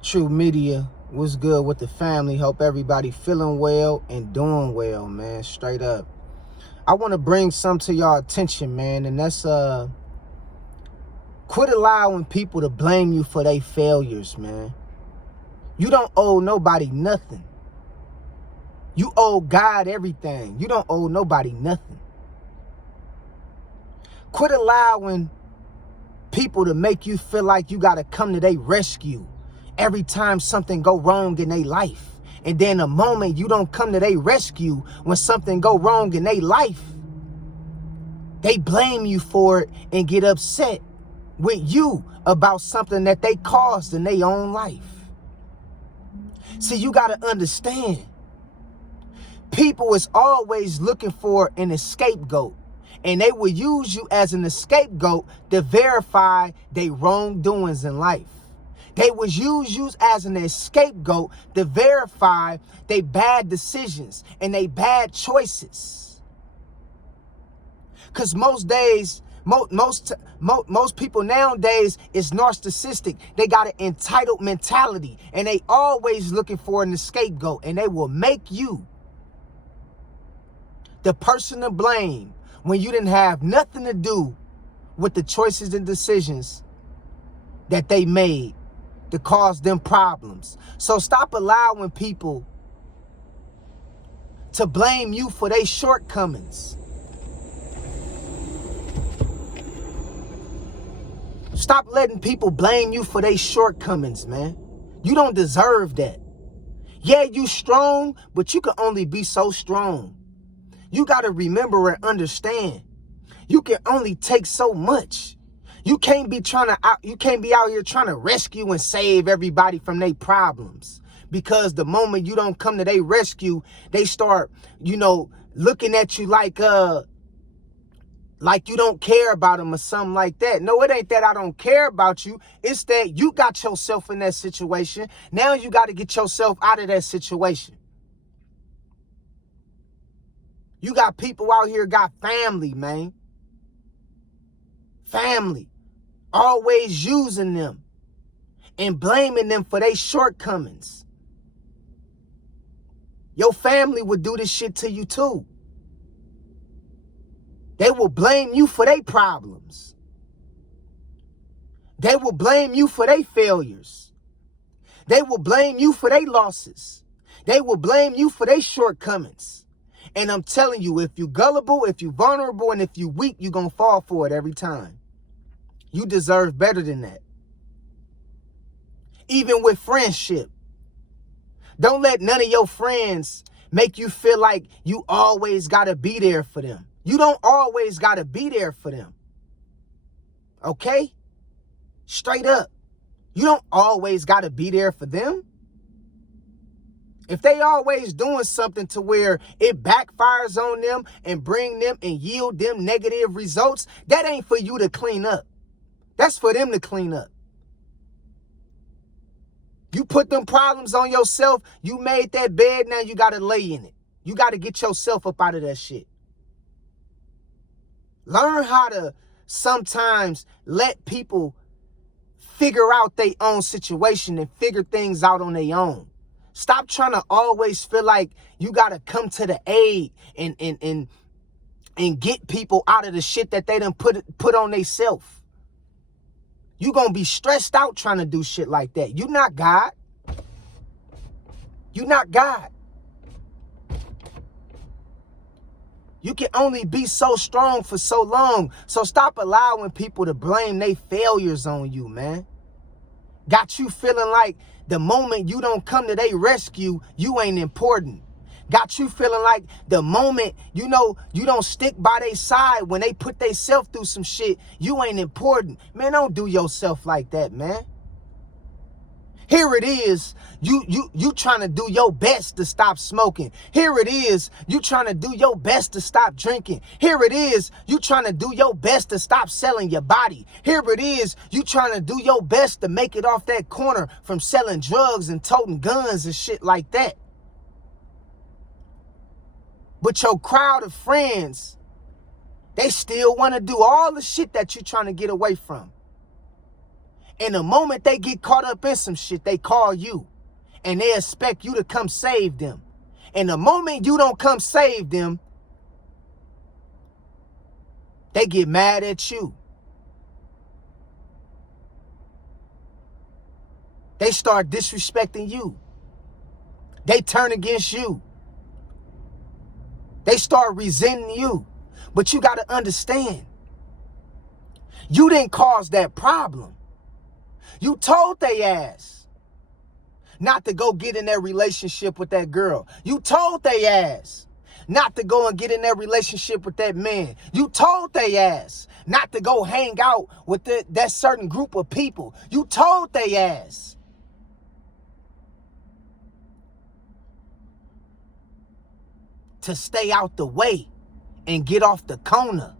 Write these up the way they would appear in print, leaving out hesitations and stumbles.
True Media, what's good with the family? Hope everybody feeling well and doing well, man. Straight up. I want to bring some to y'all attention, man, and that's quit allowing people to blame you for their failures, man. You don't owe nobody nothing. You owe God everything. You don't owe nobody nothing. Quit allowing people to make you feel like you got to come to their rescue every time something go wrong in their life. And then the moment you don't come to their rescue when something go wrong in their life, they blame you for it and get upset with you about something that they caused in their own life. See, you got to understand, people is always looking for an scapegoat. And they will use you as an scapegoat to verify their wrongdoings in life. They will use you as an scapegoat to verify their bad decisions and their bad choices. Because most people nowadays is narcissistic. They got an entitled mentality, and they always looking for an scapegoat, and they will make you the person to blame when you didn't have nothing to do with the choices and decisions that they made to cause them problems. So stop allowing people to blame you for their shortcomings. Stop letting people blame you for their shortcomings, man. You don't deserve that. Yeah, you strong, but you can only be so strong. You got to remember and understand, you can only take so much. You can't be out here trying to rescue and save everybody from their problems. Because the moment you don't come to their rescue, they start, looking at you like you don't care about them or something like that. No, it ain't that I don't care about you. It's that you got yourself in that situation. Now you got to get yourself out of that situation. You got people out here got family, man. Family. Always using them and blaming them for their shortcomings. Your family would do this shit to you too. They will blame you for their problems. They will blame you for their failures. They will blame you for their losses. They will blame you for their shortcomings. And I'm telling you, if you gullible, if you vulnerable, and if you weak, you're going to fall for it every time. You deserve better than that. Even with friendship. Don't let none of your friends make you feel like you always got to be there for them. You don't always got to be there for them. Okay? Straight up. You don't always got to be there for them. If they always doing something to where it backfires on them and bring them and yield them negative results, that ain't for you to clean up. That's for them to clean up. You put them problems on yourself. You made that bed. Now you got to lay in it. You got to get yourself up out of that shit. Learn how to sometimes let people figure out their own situation and figure things out on their own. Stop trying to always feel like you got to come to the aid and get people out of the shit that they done put on themselves. You going to be stressed out trying to do shit like that. You not God. You not God. You can only be so strong for so long. So stop allowing people to blame their failures on you, man. Got you feeling like the moment you don't come to their rescue, you ain't important. Got you feeling like the moment, you don't stick by their side when they put themselves through some shit, you ain't important. Man, don't do yourself like that, man. Here it is, you trying to do your best to stop smoking. Here it is, you trying to do your best to stop drinking. Here it is, you trying to do your best to stop selling your body. Here it is, you trying to do your best to make it off that corner from selling drugs and toting guns and shit like that. But your crowd of friends, they still want to do all the shit that you're trying to get away from. And the moment they get caught up in some shit, they call you. And they expect you to come save them. And the moment you don't come save them, they get mad at you. They start disrespecting you. They turn against you. They start resenting you. But you got to understand, you didn't cause that problem. You told they ass not to go get in that relationship with that girl. You told they ass not to go and get in that relationship with that man. You told they ass not to go hang out with that certain group of people. You told they ass. To stay out the way and get off the corner.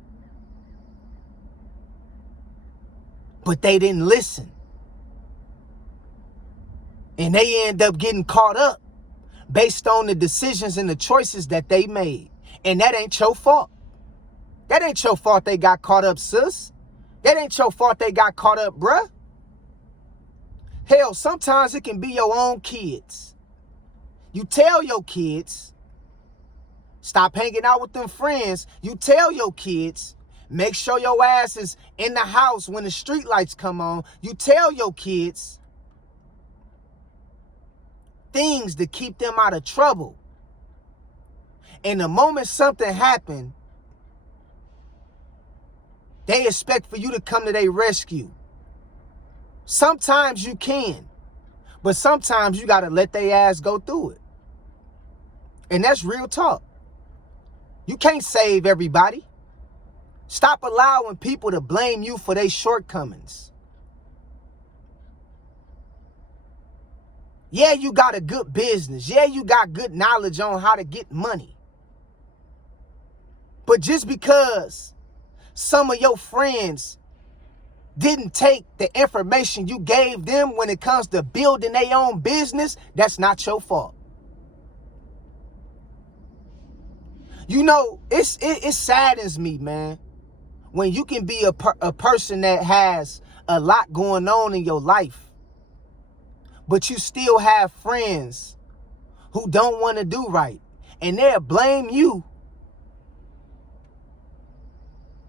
But they didn't listen. And they end up getting caught up based on the decisions and the choices that they made. And that ain't your fault. That ain't your fault they got caught up, sis. That ain't your fault they got caught up, bruh. Hell, sometimes it can be your own kids. You tell your kids, stop hanging out with them friends. You tell your kids, make sure your ass is in the house when the street lights come on. You tell your kids things to keep them out of trouble. And the moment something happened, they expect for you to come to their rescue. Sometimes you can, but sometimes you got to let their ass go through it. And that's real talk. You can't save everybody. Stop allowing people to blame you for their shortcomings. Yeah, you got a good business. Yeah, you got good knowledge on how to get money. But just because some of your friends didn't take the information you gave them when it comes to building their own business, that's not your fault. You know, it saddens me, man, when you can be a person that has a lot going on in your life, but you still have friends who don't want to do right. And they'll blame you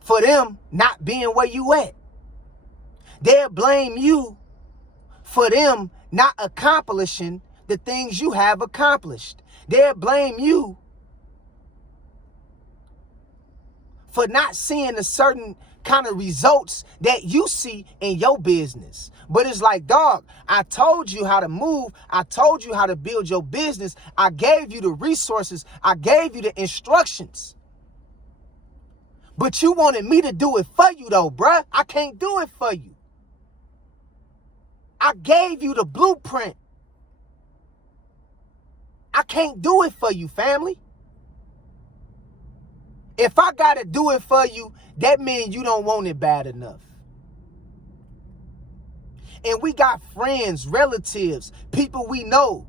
for them not being where you at. They'll blame you for them not accomplishing the things you have accomplished. They'll blame you for not seeing a certain kind of results that you see in your business. But it's like, dog, I told you how to move. I told you how to build your business. I gave you the resources. I gave you the instructions. But you wanted me to do it for you though, bruh. I can't do it for you. I gave you the blueprint. I can't do it for you, family. If I gotta do it for you, that means you don't want it bad enough. And we got friends, relatives, people we know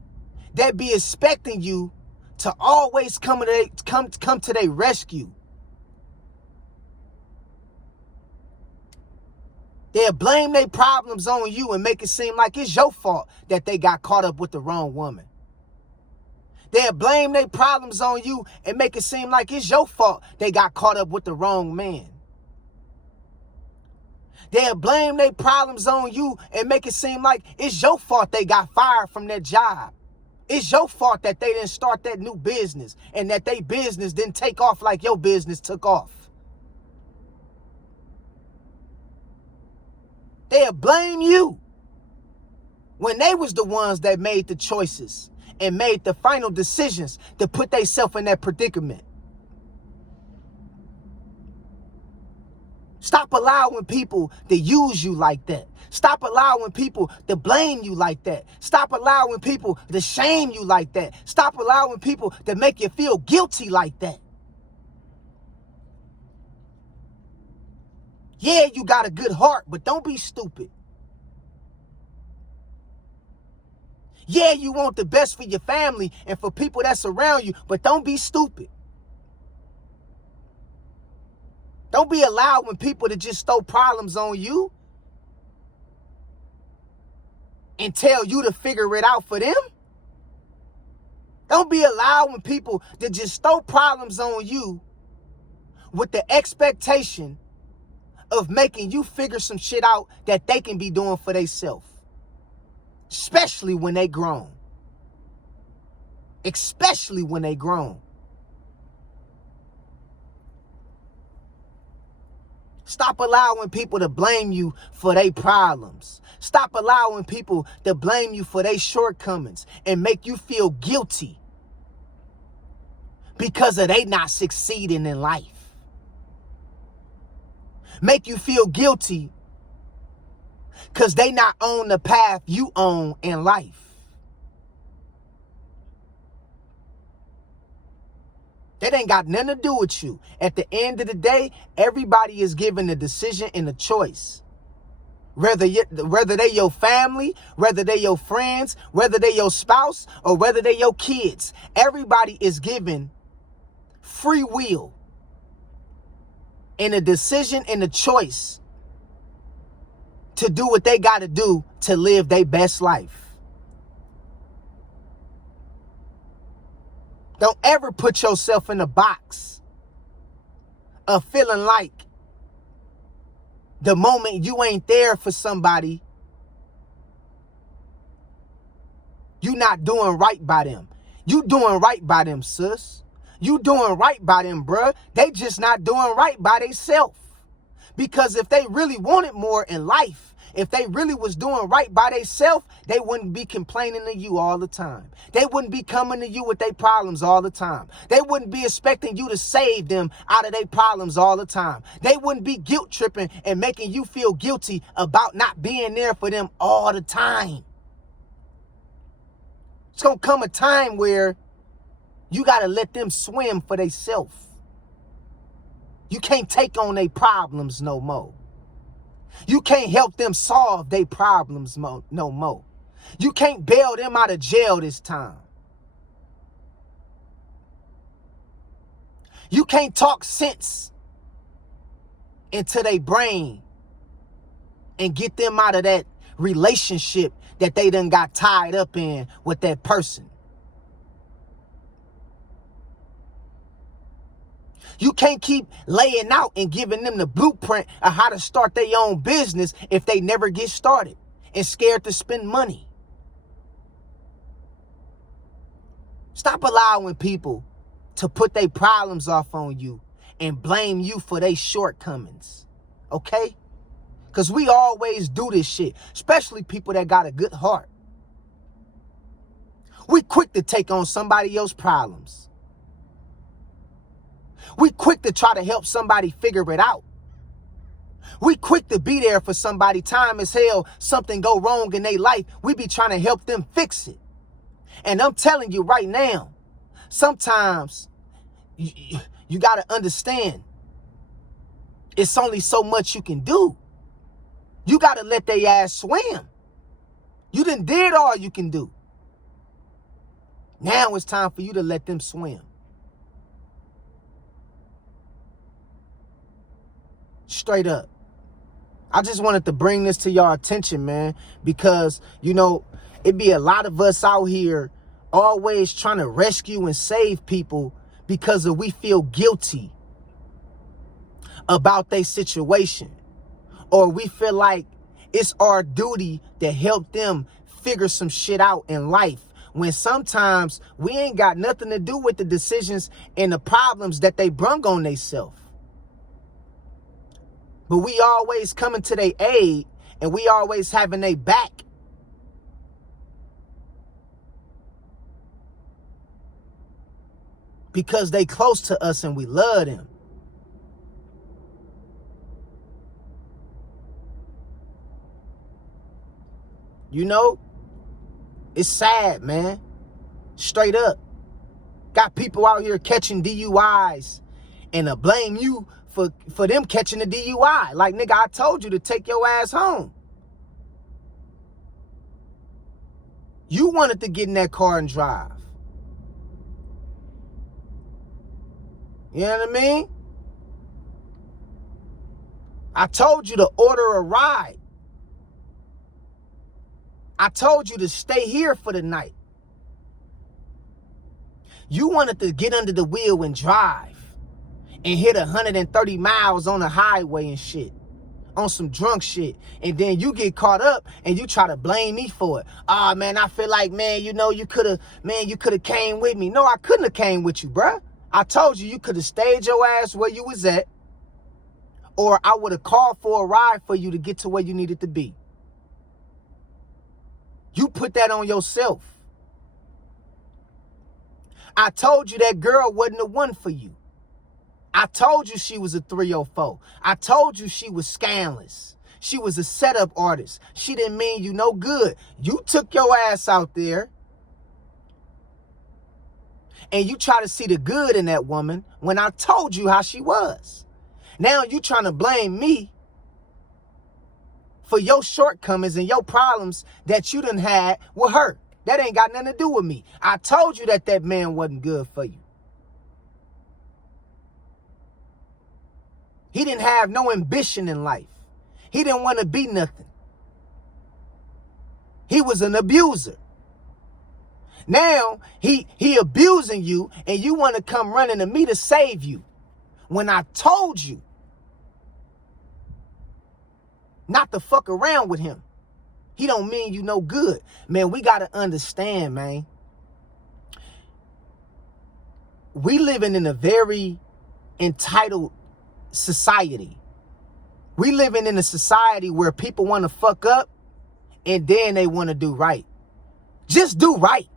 that be expecting you to always come to their rescue. They'll blame their problems on you and make it seem like it's your fault that they got caught up with the wrong woman. They'll blame their problems on you and make it seem like it's your fault they got caught up with the wrong man. They'll blame their problems on you and make it seem like it's your fault they got fired from their job. It's your fault that they didn't start that new business and that their business didn't take off like your business took off. They'll blame you when they was the ones that made the choices and made the final decisions to put themselves in that predicament. Stop allowing people to use you like that. Stop allowing people to blame you like that. Stop allowing people to shame you like that. Stop allowing people to make you feel guilty like that. Yeah, you got a good heart, but don't be stupid. Yeah, you want the best for your family and for people that surround you, but don't be stupid. Don't be allowing people to just throw problems on you. and tell you to figure it out for them. Don't be allowing people to just throw problems on you with the expectation of making you figure some shit out that they can be doing for themselves. Especially when they grown. Especially when they grown. Stop allowing people to blame you for their problems. Stop allowing people to blame you for their shortcomings and make you feel guilty because of they not succeeding in life. Make you feel guilty because they not on the path you own in life. That ain't got nothing to do with you. At the end of the day, everybody is given a decision and a choice. Whether they your family, whether they your friends, whether they your spouse, or whether they your kids. Everybody is given free will and a decision and a choice to do what they got to do to live their best life. Don't ever put yourself in a box of feeling like the moment you ain't there for somebody, you not doing right by them. You doing right by them, sis. You doing right by them, bruh. They just not doing right by themselves. Because if they really wanted more in life, if they really was doing right by themselves, they wouldn't be complaining to you all the time. They wouldn't be coming to you with their problems all the time. They wouldn't be expecting you to save them out of their problems all the time. They wouldn't be guilt tripping and making you feel guilty about not being there for them all the time. It's going to come a time where you got to let them swim for themselves. You can't take on their problems no more. You can't help them solve their problems no more. You can't bail them out of jail this time. You can't talk sense into their brain and get them out of that relationship that they done got tied up in with that person. You can't keep laying out and giving them the blueprint of how to start their own business if they never get started and scared to spend money. Stop allowing people to put their problems off on you and blame you for their shortcomings, okay? Because we always do this shit, especially people that got a good heart. We quick to take on somebody else's problems. We quick to try to help somebody figure it out. We quick to be there for somebody. Time as hell, something go wrong in their life, we be trying to help them fix it. And I'm telling you right now, sometimes you got to understand, it's only so much you can do. You got to let their ass swim. You done did all you can do. Now it's time for you to let them swim. Straight up. I just wanted to bring this to y'all attention, man, because, you know, it be a lot of us out here always trying to rescue and save people because we feel guilty about their situation, or we feel like it's our duty to help them figure some shit out in life, when sometimes we ain't got nothing to do with the decisions and the problems that they brung on themselves. But we always coming to their aid, and we always having their back. Because they close to us and we love them. You know, it's sad, man. Straight up. Got people out here catching DUIs and to blame you for them catching the DUI. Like, nigga, I told you to take your ass home. You wanted to get in that car and drive. You know what I mean? I told you to order a ride. I told you to stay here for the night. You wanted to get under the wheel and drive and hit 130 miles on the highway and shit, on some drunk shit. And then you get caught up and you try to blame me for it. Ah, man, I feel like, man, you know, you could have came with me. No, I couldn't have came with you, bruh. I told you could have stayed your ass where you was at, or I would have called for a ride for you to get to where you needed to be. You put that on yourself. I told you that girl wasn't the one for you. I told you she was a 304. I told you she was scandalous. She was a setup artist. She didn't mean you no good. You took your ass out there and you try to see the good in that woman when I told you how she was. Now you trying to blame me for your shortcomings and your problems that you done had with her. That ain't got nothing to do with me. I told you that man wasn't good for you. He didn't have no ambition in life. He didn't want to be nothing. He was an abuser. Now he abusing you and you want to come running to me to save you. When I told you not to fuck around with him. He don't mean you no good. Man, we got to understand, man. We living in a very entitled society. We living in a society where people want to fuck up and then they want to do right. Just do right.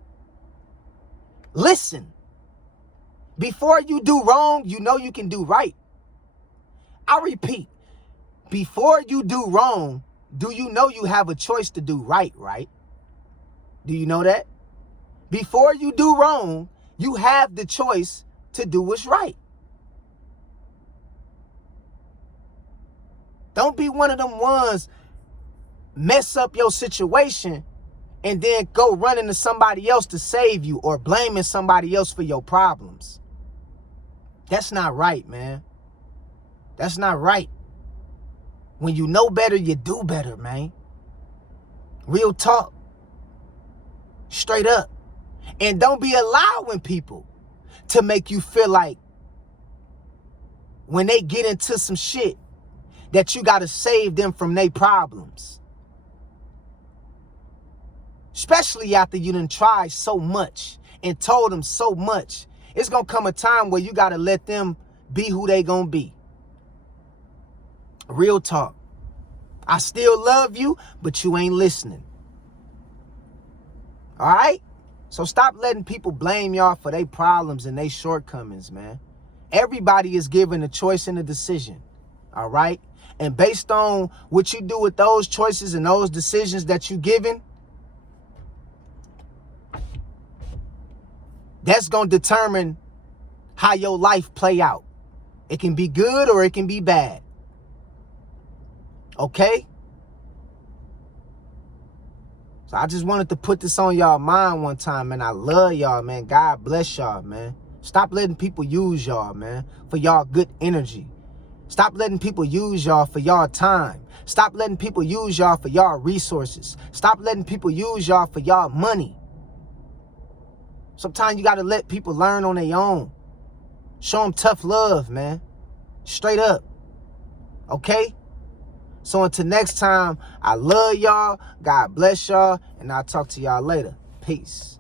Listen. Before you do wrong, you know you can do right. I repeat, before you do wrong, do you know you have a choice to do right, right? Do you know that? Before you do wrong, you have the choice to do what's right. Don't be one of them ones mess up your situation and then go running to somebody else to save you or blaming somebody else for your problems. That's not right, man. That's not right. When you know better, you do better, man. Real talk. Straight up. And don't be allowing people to make you feel like when they get into some shit that you got to save them from their problems. Especially after you done tried so much and told them so much. It's going to come a time where you got to let them be who they going to be. Real talk. I still love you, but you ain't listening. All right? So stop letting people blame y'all for their problems and their shortcomings, man. Everybody is given a choice and a decision. All right? And based on what you do with those choices and those decisions that you given, that's going to determine how your life play out. It can be good or it can be bad. Okay? So I just wanted to put this on y'all mind one time, man. I love y'all, man. God bless y'all, man. Stop letting people use y'all, man, for y'all good energy. Stop letting people use y'all for y'all time. Stop letting people use y'all for y'all resources. Stop letting people use y'all for y'all money. Sometimes you got to let people learn on their own. Show them tough love, man. Straight up. Okay? So until next time, I love y'all. God bless y'all. And I'll talk to y'all later. Peace.